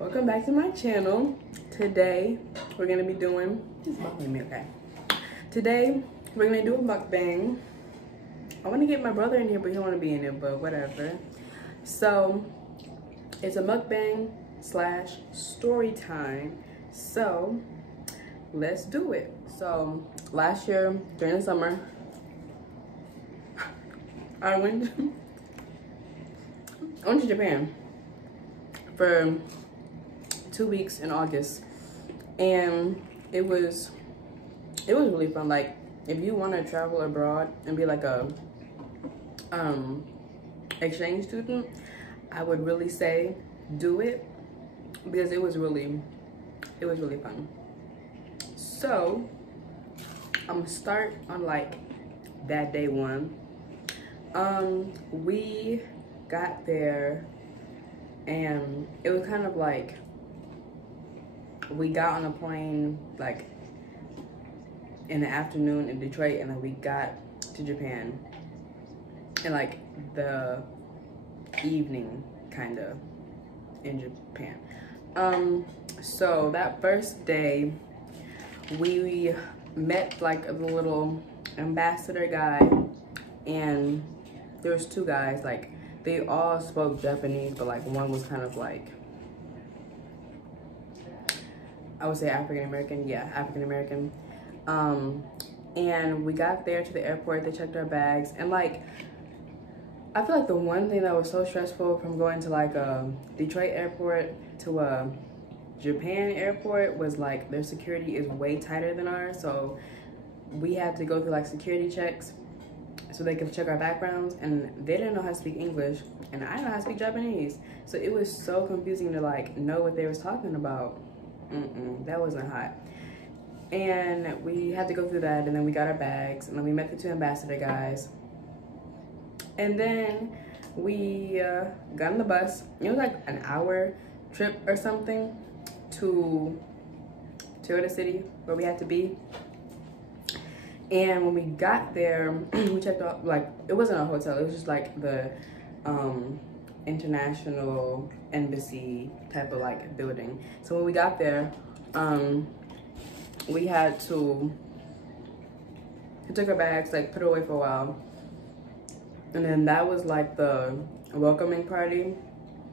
Welcome back to my channel. Today we're gonna be doing Today we're gonna do a mukbang. I want to get my brother in here, but he don't want to be in it, but whatever. So it's a mukbang slash story time. So let's do it. So last year during the summer, I went to Japan for 2 weeks in August, and it was really fun. Like, if you want to travel abroad and be like a exchange student, I would really say do it, because it was really fun. So I'm gonna start on like that day one. We got there and it was kind of like we got on a plane like in the afternoon in Detroit, and then we got to Japan in like the evening kind of in Japan. So that first day we met like the little ambassador guy, and there was 2 guys. Like, they all spoke Japanese, but like one was kind of like, I would say African American. Yeah, African American. And we got there to the airport. They checked our bags, and like, I feel like the one thing that was so stressful from going to like a Detroit airport to a Japan airport was like their security is way tighter than ours. So we had to go through like security checks so they could check our backgrounds, and they didn't know how to speak English, and I didn't know how to speak Japanese. So it was so confusing to like know what they was talking about. That wasn't hot. And we had to go through that, and then we got our bags, and then we met the 2 ambassador guys. And then we got on the bus. It was like an hour trip or something to the city where we had to be. And when we got there, we checked out, like, it wasn't a hotel, it was just like the international embassy type of like building. So when we got there, we took our bags, like put it away for a while, and then that was like the welcoming party.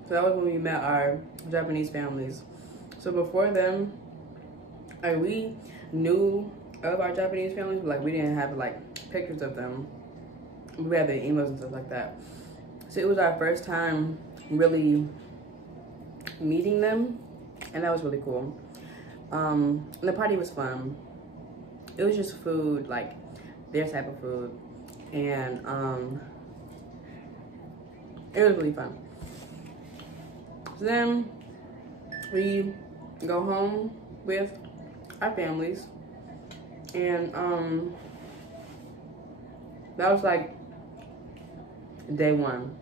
So that was when we met our Japanese families. So before then, like, we knew of our Japanese families, but like we didn't have like pictures of them. We had their emails and stuff like that. So it was our first time really meeting them, and that was really cool. And the party was fun. It was just food, like their type of food, and it was really fun. So then we go home with our families, and that was like day one.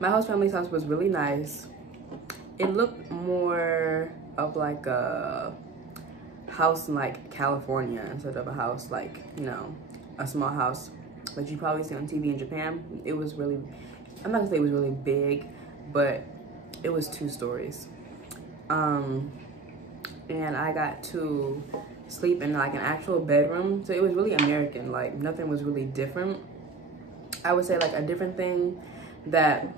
My host family's house was really nice. It looked more of like a house in like California instead of a house like, you know, a small house that you probably see on TV in Japan. It was really, I'm not gonna say it was really big, but it was 2 stories. And I got to sleep in like an actual bedroom. So it was really American, like nothing was really different. I would say like a different thing that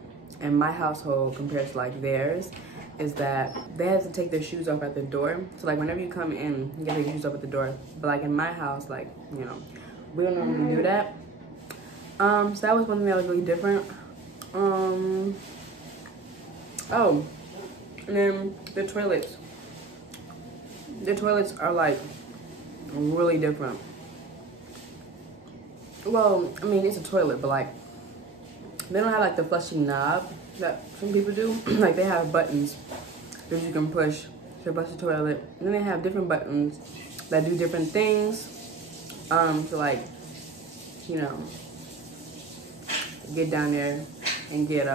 in my household compared to like theirs is that they have to take their shoes off at the door. So like whenever you come in, you gotta take your shoes off at the door. But like in my house, like, you know, we don't normally do that. So that was one thing that was really different. Oh, and then the toilets. The toilets are like really different. Well, I mean, it's a toilet, but like they don't have like the flushing knob that some people do. Like, they have buttons that you can push to flush the toilet, and then they have different buttons that do different things to like, you know, get down there and get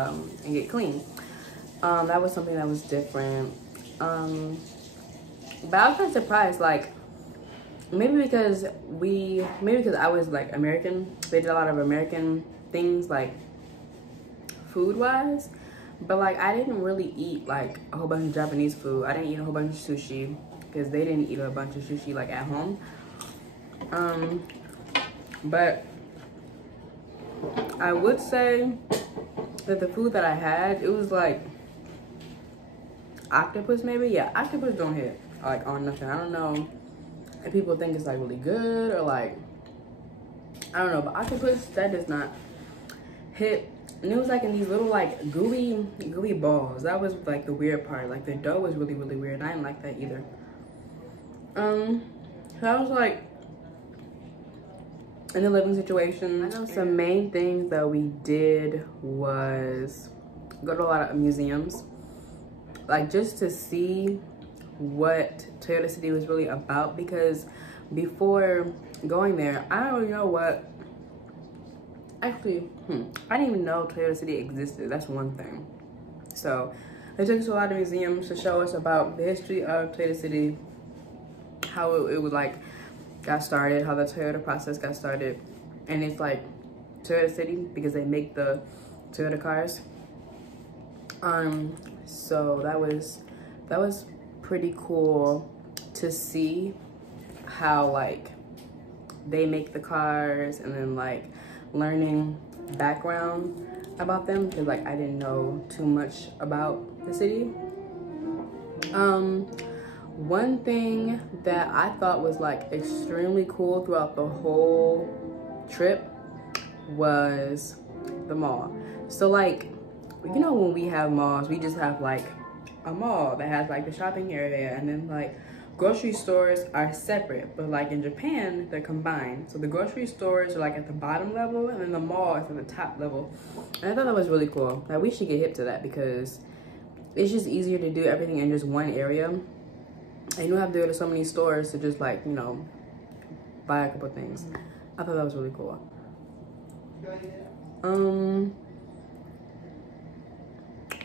clean. That was something that was different. But I was kind of surprised, like, maybe because I was like American, they did a lot of American things like food wise, But like I didn't really eat like a whole bunch of Japanese food. I didn't eat a whole bunch of sushi because they didn't eat a bunch of sushi like at home. But I would say that the food that I had, it was like octopus maybe. Yeah, octopus don't hit like on nothing. I don't know if people think it's like really good or like, I don't know, but octopus, that does not hit. And it was like in these little like gooey balls. That was like the weird part. Like the dough was really weird. I didn't like that either. So I was like in a living situation. I know some main things that we did was go to a lot of museums, like just to see what Toyota City was really about, because before going there, I don't really know what, actually, I didn't even know Toyota City existed. That's one thing. So they took us to a lot of museums to show us about the history of Toyota City, how it was like got started, how the Toyota process got started. And it's like Toyota City because they make the Toyota cars. So that was pretty cool to see how like they make the cars, and then like learning background about them, because like I didn't know too much about the city. One thing that I thought was like extremely cool throughout the whole trip was the mall. So like, you know, when we have malls, we just have like a mall that has like the shopping area, and then like grocery stores are separate, but like in Japan they're combined. So the grocery stores are like at the bottom level, and then the mall is at the top level. And I thought that was really cool. Like we should get hip to that, because it's just easier to do everything in just one area, and you don't have to go to so many stores to just like, you know, buy a couple things. I thought that was really cool.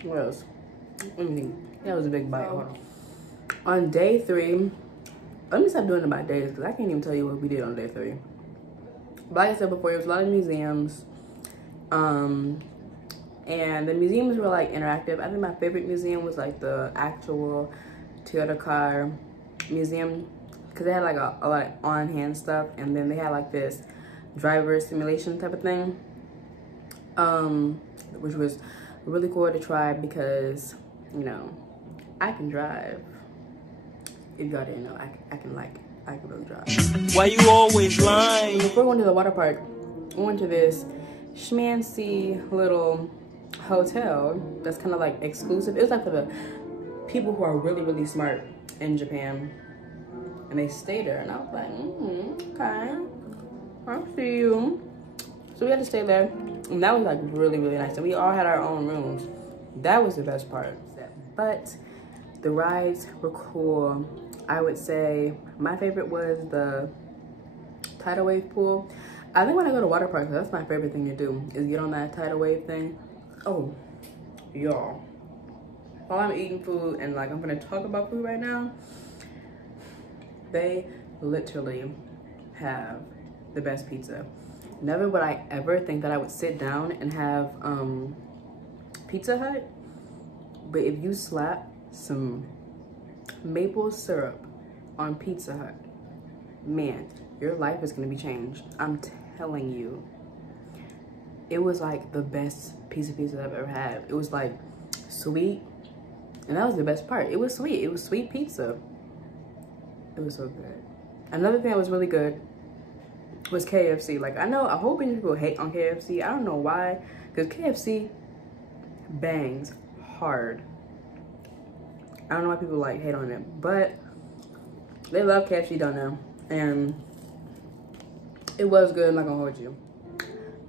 What else? Let me think. That was a big bite. Hold on. On day 3, let me stop doing it by days, because I can't even tell you what we did on day 3. But like I said before, it was a lot of museums. And the museums were like interactive. I think my favorite museum was like the actual Toyota car museum, because they had like a lot of on-hand stuff, and then they had like this driver simulation type of thing, which was really cool to try, because, you know, I can drive. If y'all didn't know, I can really drive. Why you always lying? Before we went to the water park, we went to this schmancy little hotel that's kind of like exclusive. It was like for the people who are really smart in Japan, and they stay there. And I was like, okay, I'll see you. So we had to stay there, and that was like really nice. And we all had our own rooms. That was the best part. But the rides were cool. I would say my favorite was the tidal wave pool. I think when I go to water parks, that's my favorite thing to do, is get on that tidal wave thing. Oh, y'all, while I'm eating food and like I'm gonna talk about food right now, they literally have the best pizza. Never would I ever think that I would sit down and have Pizza Hut, but if you slap some maple syrup on Pizza Hut, man, your life is gonna be changed. I'm telling you. It was like the best piece of pizza I've ever had. It was like sweet, and that was the best part. It was sweet. It was sweet pizza. It was so good. Another thing that was really good was KFC. Like, I know a whole bunch of people hate on KFC. I don't know why, because KFC bangs hard. I don't know why people like hate on it, but they love KFC down there, and it was good. I'm not gonna hold you.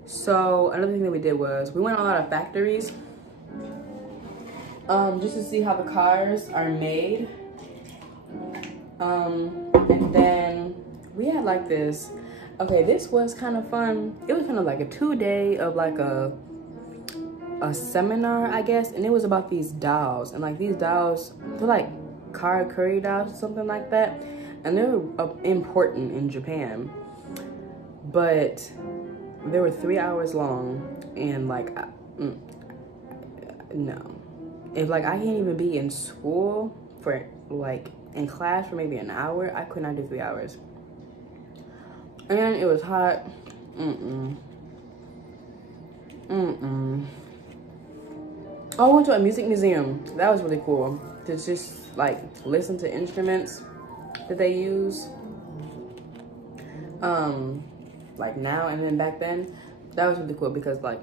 So another thing that we did was we went to a lot of factories, just to see how the cars are made. And then we had like this. Okay, this was kind of fun. It was kind of like a 2-day of like a seminar, I guess, and it was about these dolls. And like these dolls, they're like curry dolls or something like that, and they're important in Japan, but they were 3 hours long, and like no. If like I can't even be in school for like in class for maybe an hour, I could not do 3 hours. And it was hot. Oh, I went to a music museum. That was really cool. To just like listen to instruments that they use. Like now and then back then. That was really cool because like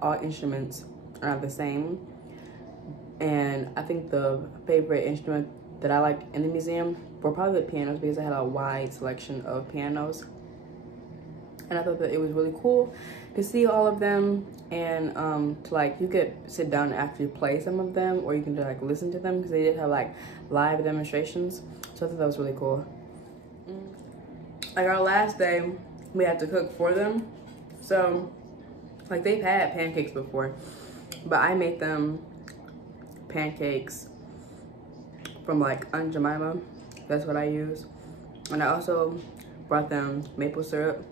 all instruments are not the same. And I think the favorite instrument that I liked in the museum were probably the pianos because I had a wide selection of pianos. And I thought that it was really cool to see all of them, and to like you could sit down and actually play some of them, or you can just like listen to them because they did have like live demonstrations. So I thought that was really cool. Like our last day, we had to cook for them. So like they've had pancakes before, but I made them pancakes from like Aunt Jemima. That's what I use. And I also brought them maple syrup,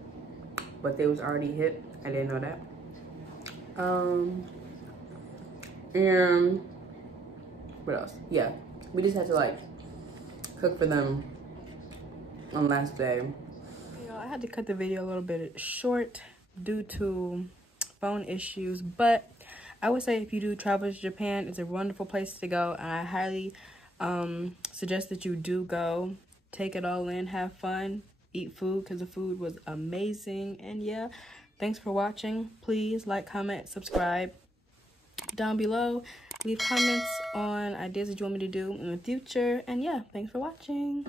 but they was already hit. I didn't know that. And what else? Yeah, we just had to like cook for them on last day. I had to cut the video a little bit short due to phone issues, but I would say if you do travel to Japan, it's a wonderful place to go, and I highly suggest that you do go. Take it all in, have fun, eat food because the food was amazing. And yeah, thanks for watching. Please like, comment, subscribe down below. Leave comments on ideas that you want me to do in the future. And yeah, thanks for watching.